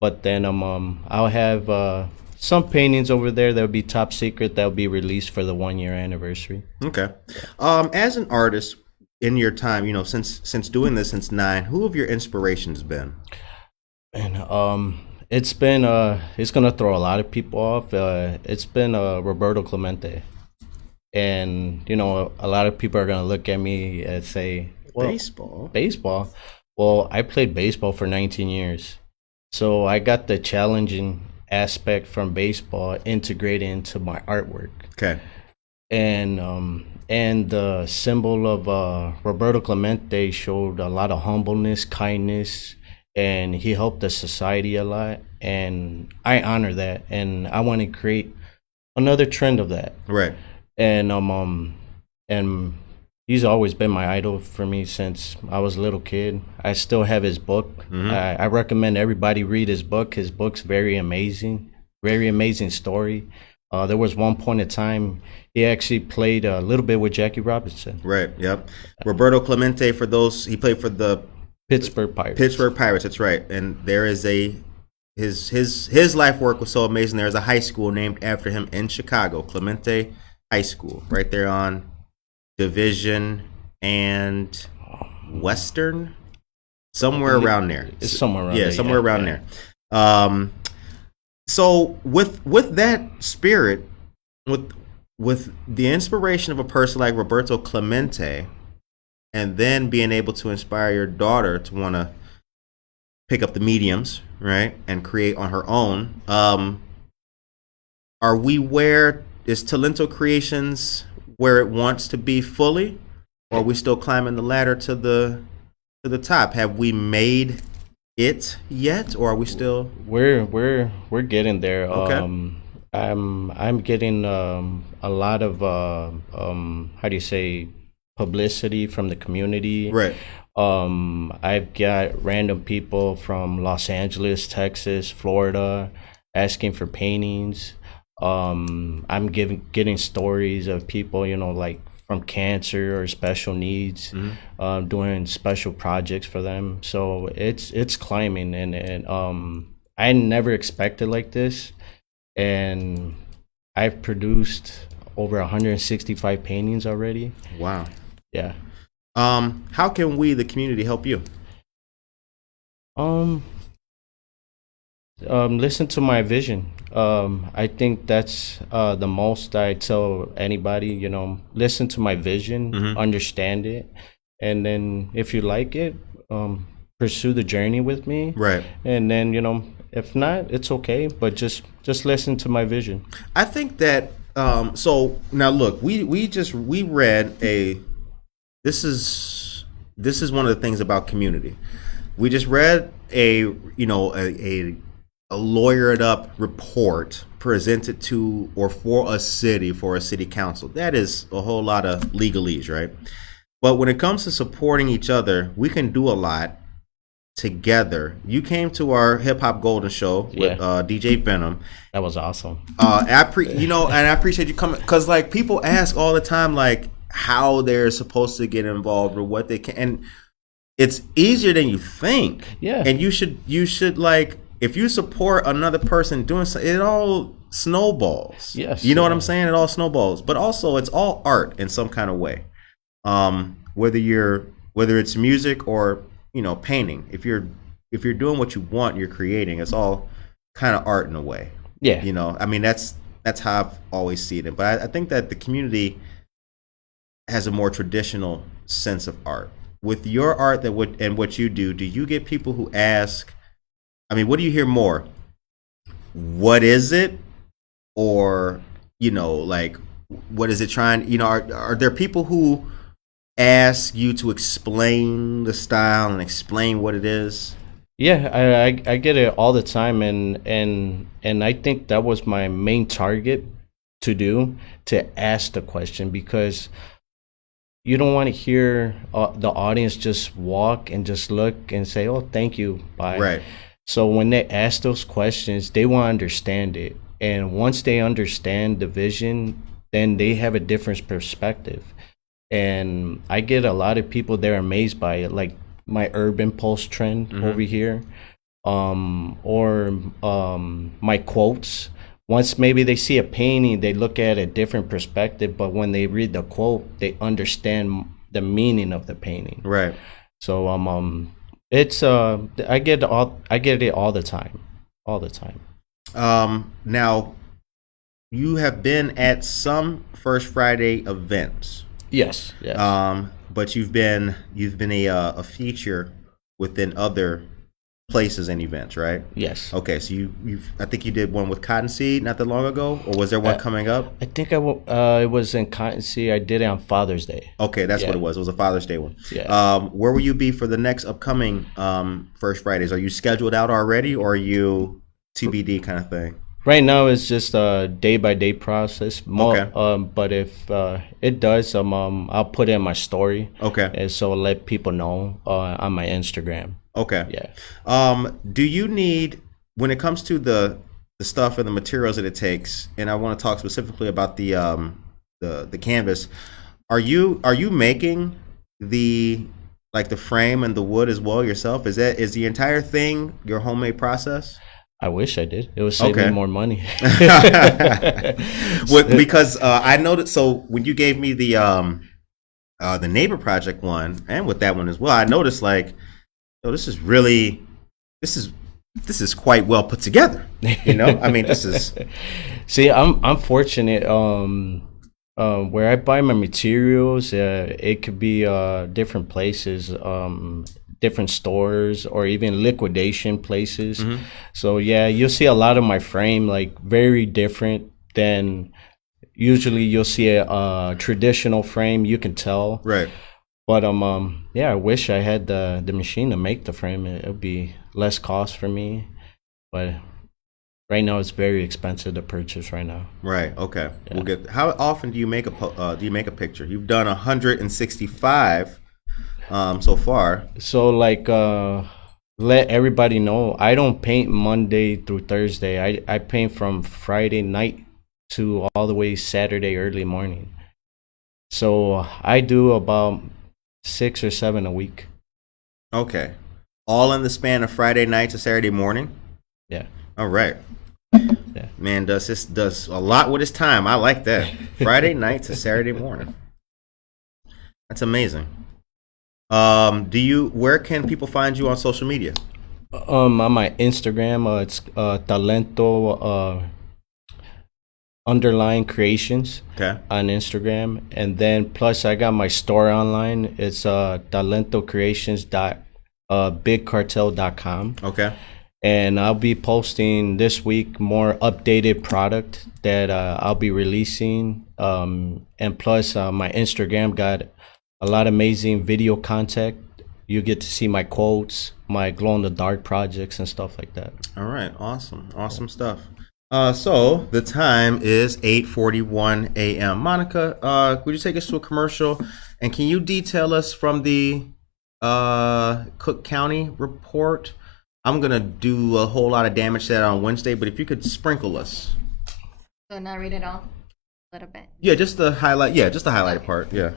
But then I'll have some paintings over there that'll be top secret that'll be released for the 1-year anniversary. Okay. As an artist in your time, since doing this since 9, who have your inspirations been? And it's been it's gonna throw a lot of people off. It's been Roberto Clemente. And a lot of people are gonna look at me and say, well, baseball. Well, I played baseball for 19 years, so I got the challenging aspect from baseball integrated into my artwork. Okay. And the symbol of Roberto Clemente showed a lot of humbleness, kindness, and he helped the society a lot, and I honor that, and I want to create another trend of that. Right. And he's always been my idol for me since I was a little kid. I still have his book. Mm-hmm. I recommend everybody read his book. His book's very amazing story. There was one point in time he actually played a little bit with Jackie Robinson. Right. Yep. Roberto Clemente, for those, he played for the Pittsburgh Pirates. That's right. And there is his life work was so amazing. There's a high school named after him in Chicago, Clemente High School, right there on Division and Western, somewhere around there. It's somewhere around there. Yeah, somewhere around there. So with that spirit, with the inspiration of a person like Roberto Clemente, and then being able to inspire your daughter to want to pick up the mediums, right, and create on her own, are we where is Talento Creations where it wants to be fully, or are we still climbing the ladder to the top? Have we made it yet, or are we still? We're getting there. Okay. I'm getting a lot of how do you say, publicity from the community. Right. I've got random people from Los Angeles, Texas, Florida asking for paintings. I'm getting stories of people, like from cancer or special needs, doing special projects for them. So it's climbing, and I never expected like this, and I've produced over 165 paintings already. Wow. Yeah. How can we, the community, help you? Listen to my vision. I think that's the most I tell anybody. Listen to my vision, understand it, and then if you like it, pursue the journey with me. Right. And then if not, it's okay. But just listen to my vision. I think that so now look, we read a this is one of the things about community. We just read a lawyered up report presented to or for a city council. That is a whole lot of legalese, right? But when it comes to supporting each other, we can do a lot together. You came to our Hip Hop Golden Show with DJ Venom. That was awesome. And I appreciate you coming, because like people ask all the time like how they're supposed to get involved or what they can, and it's easier than you think. Yeah. And you should like, if you support another person doing something, it all snowballs. Yes. You know what I'm saying? It all snowballs. But also it's all art in some kind of way. Whether it's music or painting. If you're doing what you want, you're creating. It's all kind of art in a way. Yeah. I mean that's how I've always seen it. But I think that the community has a more traditional sense of art. With your art and what you do you get people who ask? I mean, what do you hear more? What is it, or like what is it trying? Are there people who ask you to explain the style and explain what it is? Yeah, I get it all the time, and I think that was my main target to ask the question, because you don't want to hear the audience just walk and just look and say, "Oh, thank you, bye." Right. So when they ask those questions, they want to understand it, and once they understand the vision, then they have a different perspective. And I get a lot of people, they're amazed by it, like my urban pulse trend over here, or my quotes. Once maybe they see a painting, they look at a different perspective, but when they read the quote, they understand the meaning of the painting. Right. So it's I get it all the time. Now you have been at some First Friday events. Yes. But you've been a feature within other places and events, right? Yes. Okay, so I think you did one with Cottonseed not that long ago, or was there one coming up? I think it was in Cottonseed. I did it on Father's Day. Okay, that's what it was. It was a Father's Day one. Yeah. Where will you be for the next upcoming First Fridays? Are you scheduled out already, or are you TBD kind of thing? Right now, it's just a day-by-day process. Okay. But if it does, I'll put it in my story. Okay. And so I'll let people know on my Instagram. Okay. Yeah. Do you need, when it comes to the stuff and the materials that it takes, and I want to talk specifically about the canvas, are you making the frame and the wood as well yourself? Is the entire thing your homemade process? I wish I did. It would save me more money. Because I noticed. So when you gave me the Neighbor Project one, and with that one as well, I noticed this is quite well put together. I mean, this is. See, I'm fortunate. Where I buy my materials, it could be different places. Different stores or even liquidation places. So yeah, you'll see a lot of my frame like very different than usually you'll see a traditional frame. You can tell, right? But yeah, I wish I had the machine to make the frame. It would be less cost for me, but right now it's very expensive to purchase right now. Right. Okay. Yeah. How often do you make a picture? You've done 165. So far. So let everybody know, I don't paint Monday through Thursday. I paint from Friday night to all the way Saturday early morning. So I do about 6 or 7 a week. Okay. All in the span of Friday night to Saturday morning? Yeah. All right. Yeah. Man does a lot with his time. I like that. Friday night to Saturday morning. That's amazing. Where can people find you on social media? On my Instagram, it's Talento underline creations Okay. on Instagram, and then plus I got my store online. It's talentocreations.bigcartel.com. Okay. And I'll be posting this week more updated product that I'll be releasing. And plus, my Instagram got a lot of amazing video content. You get to see my quotes, my glow in the dark projects, and stuff like that. All right. Awesome stuff. So the time is 8:41 a.m. Monica, would you take us to a commercial, and can you detail us from the Cook County report? I'm gonna do a whole lot of damage to that on Wednesday, but if you could sprinkle us. So not read it all, a little bit. Yeah, just the highlight. Yeah, just the highlighted part. Yeah.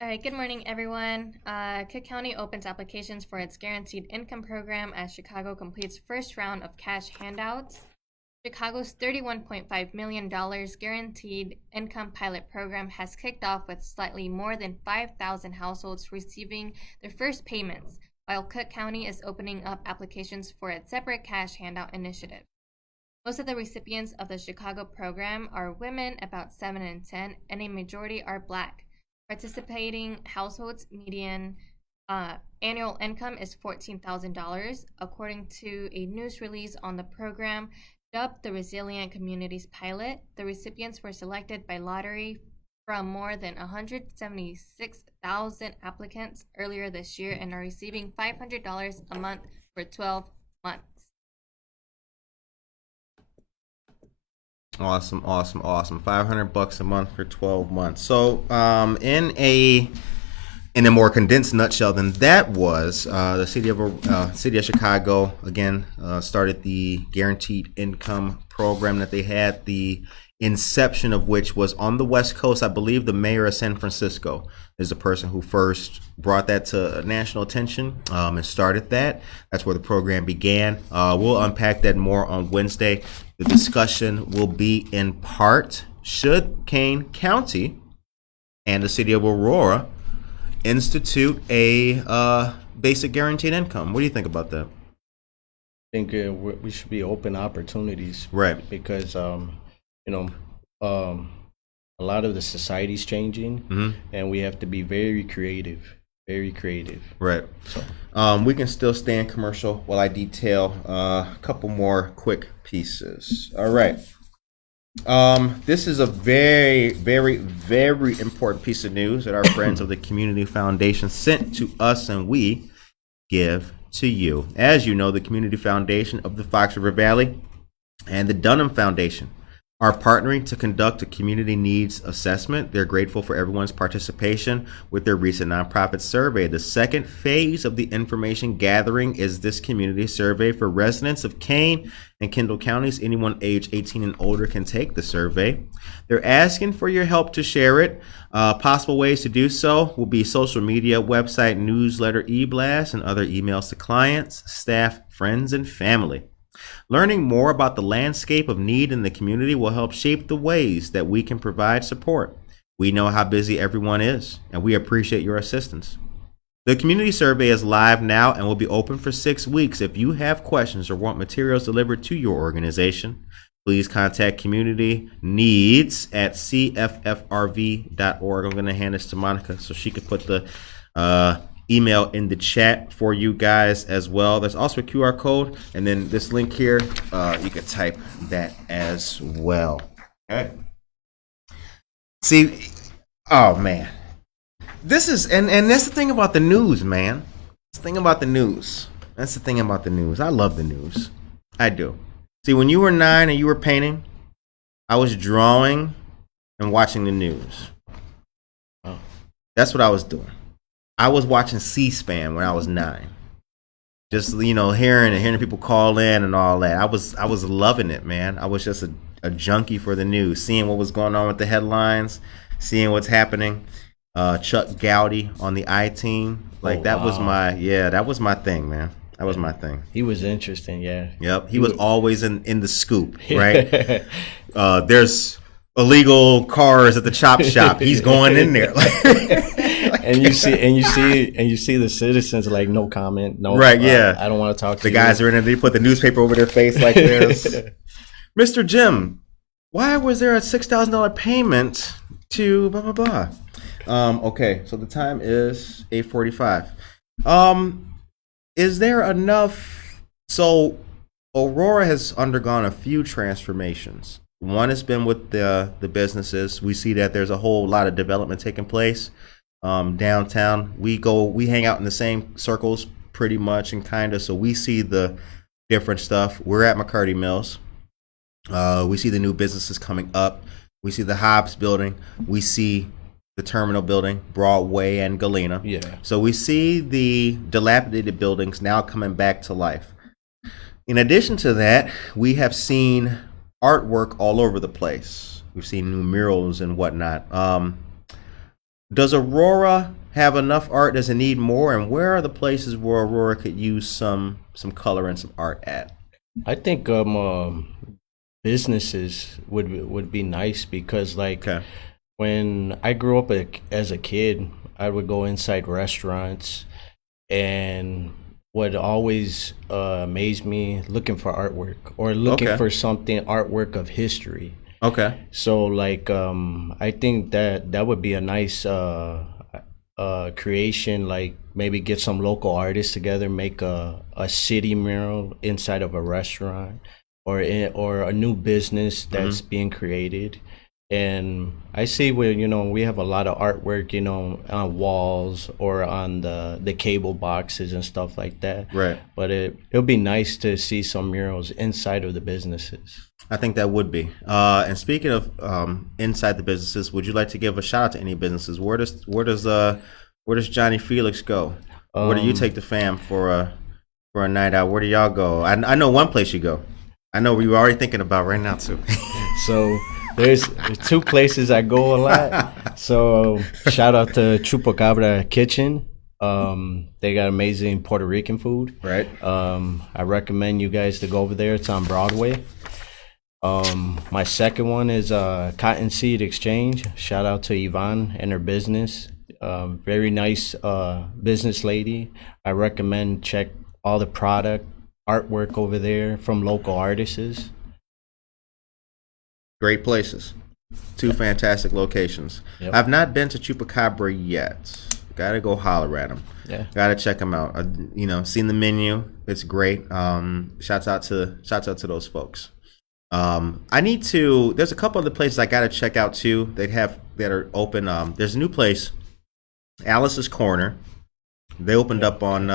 All right, good morning, everyone. Cook County opens applications for its guaranteed income program as Chicago completes first round of cash handouts. Chicago's $31.5 million guaranteed income pilot program has kicked off with slightly more than 5,000 households receiving their first payments, while Cook County is opening up applications for its separate cash handout initiative. Most of the recipients of the Chicago program are women, about 7 in 10, and a majority are Black. Participating households' median annual income is $14,000, according to a news release on the program. Dubbed the Resilient Communities Pilot, the recipients were selected by lottery from more than 176,000 applicants earlier this year and are receiving $500 a month for 12 months. Awesome. $500 a month for 12 months. So, in a more condensed nutshell than that was, the city of Chicago again started the guaranteed income program that they had, the inception of which was on the West Coast. I believe the mayor of San Francisco is the person who first brought that to national attention and started that. That's where the program began. We'll unpack that more on Wednesday. The discussion will be in part, should Kane County and the city of Aurora institute a basic guaranteed income? What do you think about that? I think we should be open opportunities, Right. Because a lot of the society's changing, and we have to be very creative. Right. We can still stay in commercial while I detail a couple more quick pieces. All right. This is a very, very, very important piece of news that our friends of the Community Foundation sent to us, and we give to you. As you know, the Community Foundation of the Fox River Valley and the Dunham Foundation are partnering to conduct a community needs assessment. They're grateful for everyone's participation with their recent nonprofit survey. The second phase of the information gathering is this community survey for residents of Kane and Kendall counties. Anyone age 18 and older can take the survey. They're asking for your help to share it. Possible ways to do so will be social media, website, newsletter, e-blast, and other emails to clients, staff, friends, and family. Learning more about the landscape of need in the community will help shape the ways that we can provide support. We know how busy everyone is, and we appreciate your assistance. The community survey is live now and will be open for 6 weeks. If you have questions or want materials delivered to your organization, please contact Community Needs at cffrv.org. I'm going to hand this to Monica so she could put the email in the chat for you guys as well. There's also a QR code, and then this link here, you can type that as well. Okay. See, oh man, this is and that's the thing about the news, man. That's the thing about the news. I love the news. I do. See, when you were 9 and you were painting, I was drawing and watching the news. Oh. That's what I was doing. I was watching C-SPAN when I was 9. Just, hearing people call in and all that. I was loving it, man. I was just a junkie for the news, seeing what was going on with the headlines, seeing what's happening. Chuck Gowdy on the I-Team. That was my thing, man. That was my thing. He was interesting, yeah. Yep. He was always in the scoop, right? There's illegal cars at the chop shop. He's going in there. and you see the citizens like no comment, no Right, yeah. I don't want to talk to The you. guys are in it. They put the newspaper over their face like this. Mr. Jim, why was there a $6,000 payment to blah blah blah? Okay, so the time is 8:45. Is there enough? So Aurora has undergone a few transformations. One has been with the businesses. We see that there's a whole lot of development taking place downtown. We hang out in the same circles pretty much and kind of, so we see the different stuff. We're at McCarty Mills. We see the new businesses coming up. We see the Hobbs building. We see the Terminal building, Broadway and Galena. Yeah. So we see the dilapidated buildings now coming back to life. In addition to that, we have seen artwork all over the place. We've seen new murals and whatnot. Does Aurora have enough art? Does it need more? And where are the places where Aurora could use some color and some art at? I think businesses would be nice because like Okay. when I grew up as a kid, I would go inside restaurants, and what always amazed me looking for artwork or looking Okay. for something artwork of history. Okay. So like I think that would be a nice creation, like maybe get some local artists together, make a city mural inside of a restaurant or a new business that's being created. And I see where, we have a lot of artwork, on walls or on the cable boxes and stuff like that. Right. But it'll be nice to see some murals inside of the businesses. I think that would be. And speaking of inside the businesses, would you like to give a shout out to any businesses? Where does Johnny Felix go? Where do you take the fam for a night out? Where do y'all go? I know one place you go. I know we were already thinking about right now too. So there's two places I go a lot. So shout out to Chupacabra Kitchen. They got amazing Puerto Rican food. Right. I recommend you guys to go over there. It's on Broadway. My second one is Cottonseed Exchange. Shout out to Yvonne and her business. Very nice business lady. I recommend check all the product artwork over there from local artists. Great places. Two fantastic locations. Yep. I've not been to Chupacabra yet. Gotta go holler at them. Yeah. Gotta check them out. Seen the menu. It's great. Shouts out to those folks. There's a couple other places I gotta check out too. That are open. There's a new place, Alice's Corner. They opened up on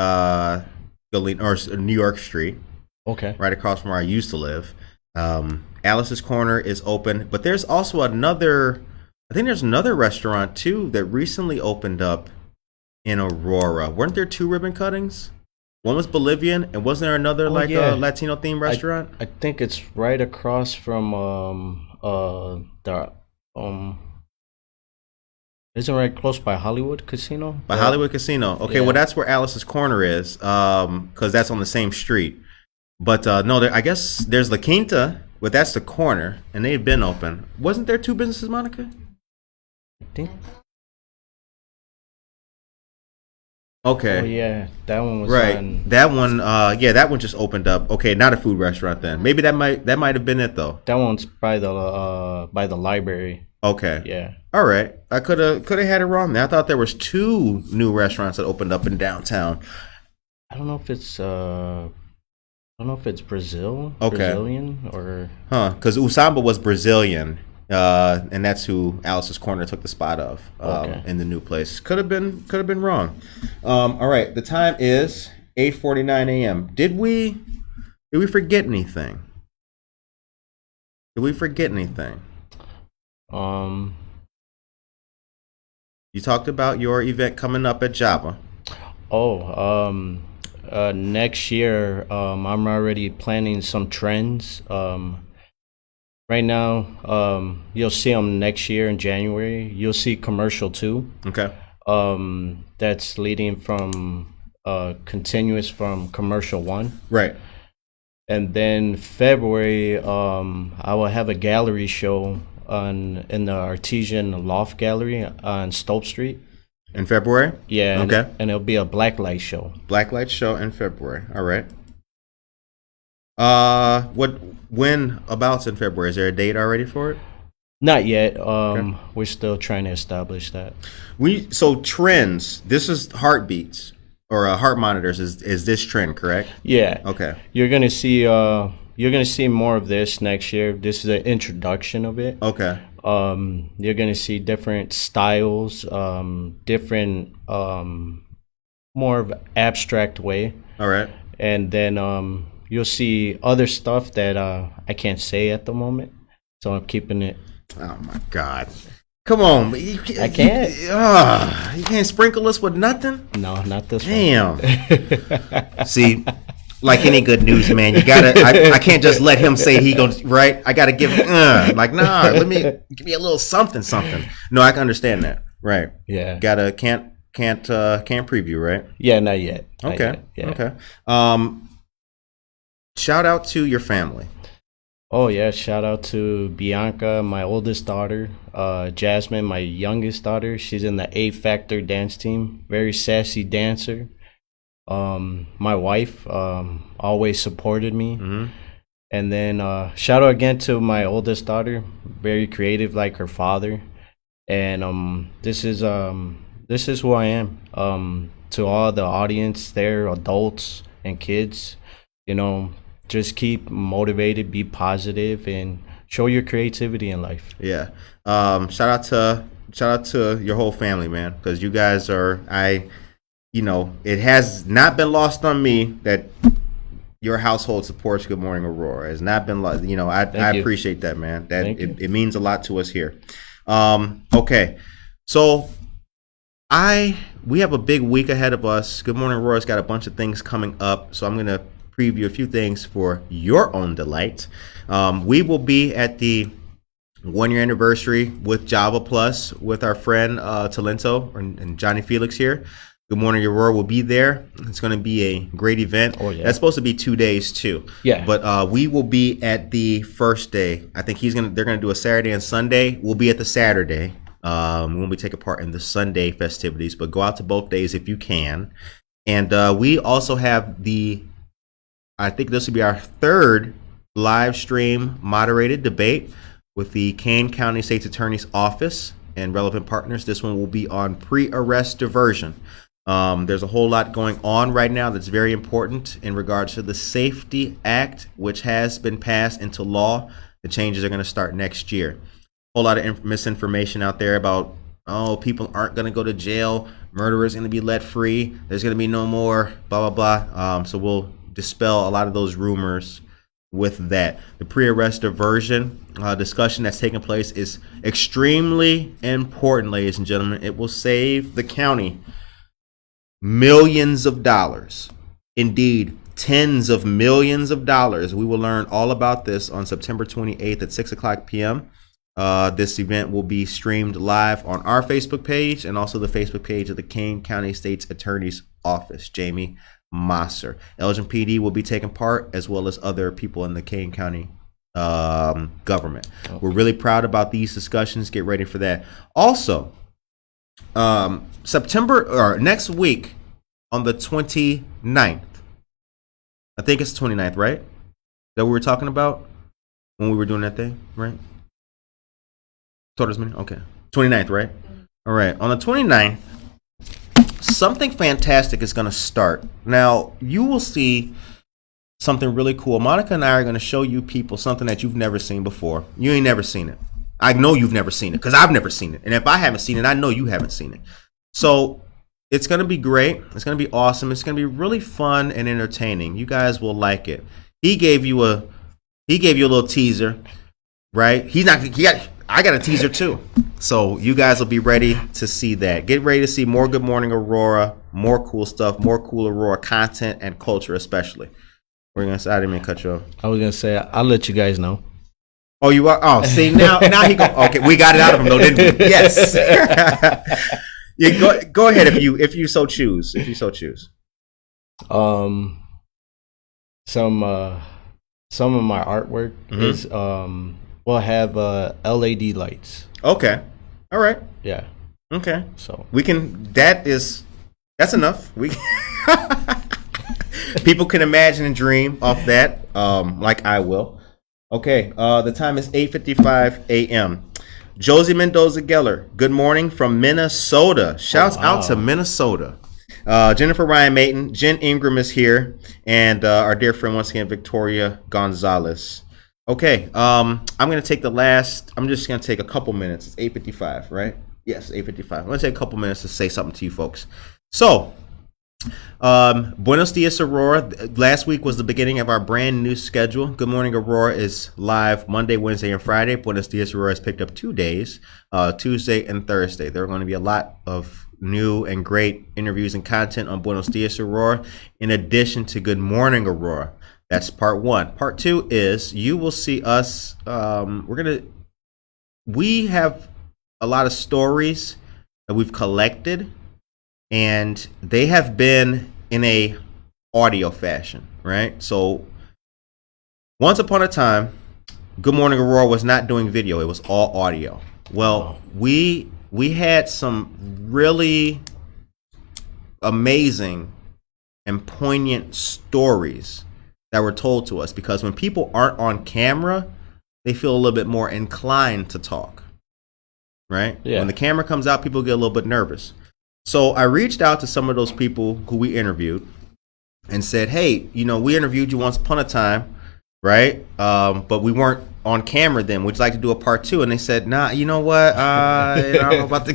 New York Street, Okay. right across from where I used to live. Alice's Corner is open, but there's also another restaurant too that recently opened up in Aurora. Weren't there two ribbon cuttings? One was Bolivian, and wasn't there another yeah. Latino themed restaurant? I think it's right across from isn't it right close by Hollywood Casino? By Hollywood Casino. Okay, Yeah. well that's where Alice's Corner is, because that's on the same street. But no, I guess there's La Quinta, but that's the corner, and they've been open. Wasn't there two businesses, Monica? I think. Okay. Oh yeah, that one was Right. on. That one, that one just opened up. Okay, not a food restaurant then. Maybe that might have been it though. That one's by the library. Okay. Yeah. All right. I could have had it wrong there. I thought there was two new restaurants that opened up in downtown. I don't know if it's Brazil. Okay. Brazilian or Because Usamba was Brazilian, and that's who Alice's Corner took the spot of Okay. in the new place. Could have been wrong. All right. The time is 8:49 a.m. Did we forget anything? Did we forget anything? You talked about your event coming up at Java. Next year, I'm already planning some trends. Right now, you'll see them next year in January. You'll see commercial 2. Okay. That's leading from continuous from commercial 1. Right. And then February, I will have a gallery show in the Artesian Loft Gallery on Stope Street. In February? Yeah. Okay. And it'll be a black light show. Black Light Show in February. All right. When abouts in February? Is there a date already for it? Not yet. We're still trying to establish that. So trends. This is heartbeats or heart monitors. Is this trend correct? Yeah. Okay. You're gonna see more of this next year. This is an introduction of it. Okay. You're gonna see different styles, different more of abstract way, All right. and then you'll see other stuff that I can't say at the moment, so I'm keeping it. Oh my God. Come on. I can't. You can't sprinkle us with nothing? No, not this Damn. See, like any good news man, you gotta. I can't just let him say he goes right. I gotta give. Like nah. Let me give me a little something. No, I can understand that. Right. Yeah. Can't preview. Right. Yeah, not yet. Not Okay. yet. Yeah. Okay. Shout out to your family. Oh yeah, shout out to Bianca, my oldest daughter, Jasmine, my youngest daughter. She's in the A Factor dance team. Very sassy dancer. My wife always supported me. Mm-hmm. And then shout out again to my oldest daughter, very creative like her father. And this is who I am. To all the audience there, adults and kids, just keep motivated, be positive, and show your creativity in life. Yeah. Shout out to your whole family, man, because you guys are. It has not been lost on me that your household supports Good Morning Aurora. It's not been lost. I appreciate that, man. That it means a lot to us here. Okay, so we have a big week ahead of us. Good Morning Aurora's got a bunch of things coming up, so I'm gonna preview a few things for your own delight. We will be at the 1-year anniversary with Java Plus with our friend Talento and Johnny Felix here. Good Morning Aurora will be there. It's going to be a great event. Oh, yeah. That's supposed to be 2 days too. Yeah. But we will be at the first day. I think they're going to do a Saturday and Sunday. We'll be at the Saturday. We won't be taking part in the Sunday festivities, but go out to both days if you can. And we also have I think this will be our third live stream moderated debate with the Kane County State's Attorney's Office and relevant partners. This one will be on pre-arrest diversion. There's a whole lot going on right now that's very important in regards to the SAFE-T Act, which has been passed into law. The changes are going to start next year. A whole lot of misinformation out there about, people aren't going to go to jail. Murderers going to be let free. There's going to be no more blah, blah, blah. So we'll dispel a lot of those rumors with that. The pre-arrest diversion discussion that's taking place is extremely important, ladies and gentlemen. It will save the county millions of dollars, indeed tens of millions of dollars. We will learn all about this on September 28th at 6:00 p.m. This event will be streamed live on our Facebook page and also the Facebook page of the Kane County State's Attorney's Office, Jamie Mosser. Elgin PD will be taking part, as well as other people in the Kane County government. Okay. We're really proud about these discussions. Get ready for that. Also, next week on the 29th, I think it's 29th, right? That we were talking about when we were doing that thing, right? Okay. 29th, right? All right. On the 29th, something fantastic is going to start. Now, you will see something really cool. Monica and I are going to show you people something that you've never seen before. You ain't never seen it. I know you've never seen it because I've never seen it. And if I haven't seen it, I know you haven't seen it. So it's going to be great. It's going to be awesome. It's going to be really fun and entertaining. You guys will like it. He gave you a little teaser, right? I got a teaser too. So you guys will be ready to see that. Get ready to see more Good Morning Aurora, more cool stuff, more cool Aurora content and culture especially. I didn't mean to cut you off. I was going to say, I'll let you guys know. Oh, you are? Oh, see, now he go. Okay, we got it out of him though, didn't we? Yes. Yeah, go ahead if you so choose. If you so choose. Some of my artwork is will have LED lights. Okay. All right. Yeah. Okay. So We can. That's enough. We people can imagine and dream off that, like I will. Okay. The time is 8:55 a.m. Josie Mendoza Geller. Good morning from Minnesota. Shouts out to Minnesota. Jennifer Ryan Mayton, Jen Ingram is here, and our dear friend once again, Victoria Gonzalez. Okay. I'm gonna take I'm just gonna take a couple minutes. It's 8:55, right? Yes, 8:55. I'm gonna take a couple minutes to say something to you folks. So, Buenos Dias, Aurora. Last week was the beginning of our brand new schedule. Good Morning Aurora is live Monday, Wednesday, and Friday. Buenos Dias, Aurora has picked up 2 days, Tuesday and Thursday. There are going to be a lot of new and great interviews and content on Buenos Dias, Aurora, in addition to Good Morning Aurora. That's part one. Part two is you will see us. We have a lot of stories that we've collected, and they have been in a audio fashion, right? So once upon a time, Good Morning Aurora was not doing video; it was all audio. Well, we had some really amazing and poignant stories that were told to us, because when people aren't on camera, they feel a little bit more inclined to talk, right? Yeah. When the camera comes out, people get a little bit nervous. So I reached out to some of those people who we interviewed and said, hey, we interviewed you once upon a time, right? But we weren't on camera then. Would you like to do a part two? And they said, nah, you know what? I don't know about the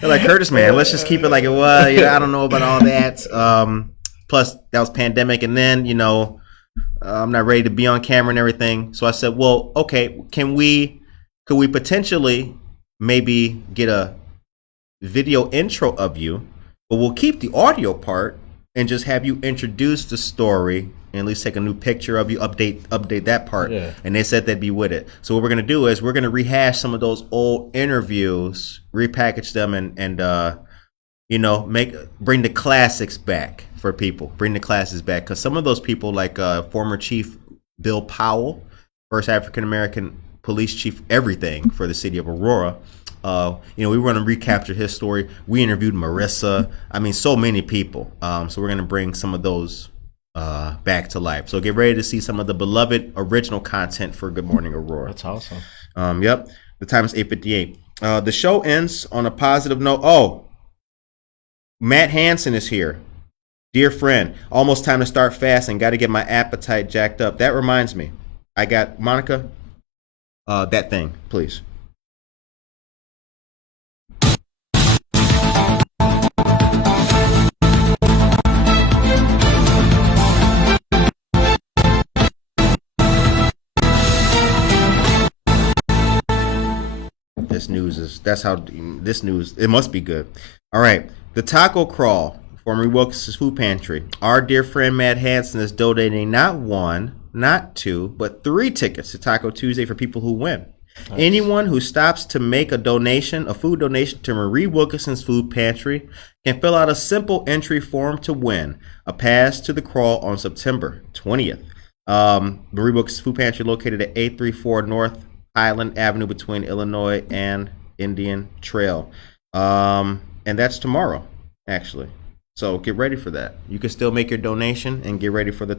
They're like, Curtis, man, let's just keep it like it was. I don't know about all that. Plus, that was pandemic. And then, I'm not ready to be on camera and everything. So I said, well, okay, could we potentially maybe get a video intro of you, but we'll keep the audio part and just have you introduce the story and at least take a new picture of you, update that part. Yeah. And they said they'd be with it. So what we're gonna do is we're gonna rehash some of those old interviews, repackage them, and bring the classics back for people. Bring the classics back, because some of those people, like former Chief Bill Powell, first African American police chief, everything for the city of Aurora. We want to recapture his story. We interviewed Marissa. I mean, so many people. So we're going to bring some of those back to life. So get ready to see some of the beloved original content for Good Morning Aurora. That's awesome. Yep. The time is 8:58. The show ends on a positive note. Oh, Matt Hansen is here. Dear friend, almost time to start fasting. Got to get my appetite jacked up. That reminds me. I got Monica. That thing, please. This news, it must be good. All right. The Taco Crawl, formerly Wilkes' Food Pantry. Our dear friend Matt Hansen is donating not 1, not 2, but 3 tickets to Taco Tuesday for people who win. Nice. Anyone who stops to make a food donation to Marie Wilkerson's Food Pantry, can fill out a simple entry form to win a pass to the crawl on September 20th. Marie Wilkerson's Food Pantry located at 834 North Highland Avenue between Illinois and Indian Trail. And that's tomorrow, actually. So get ready for that. You can still make your donation and get ready for the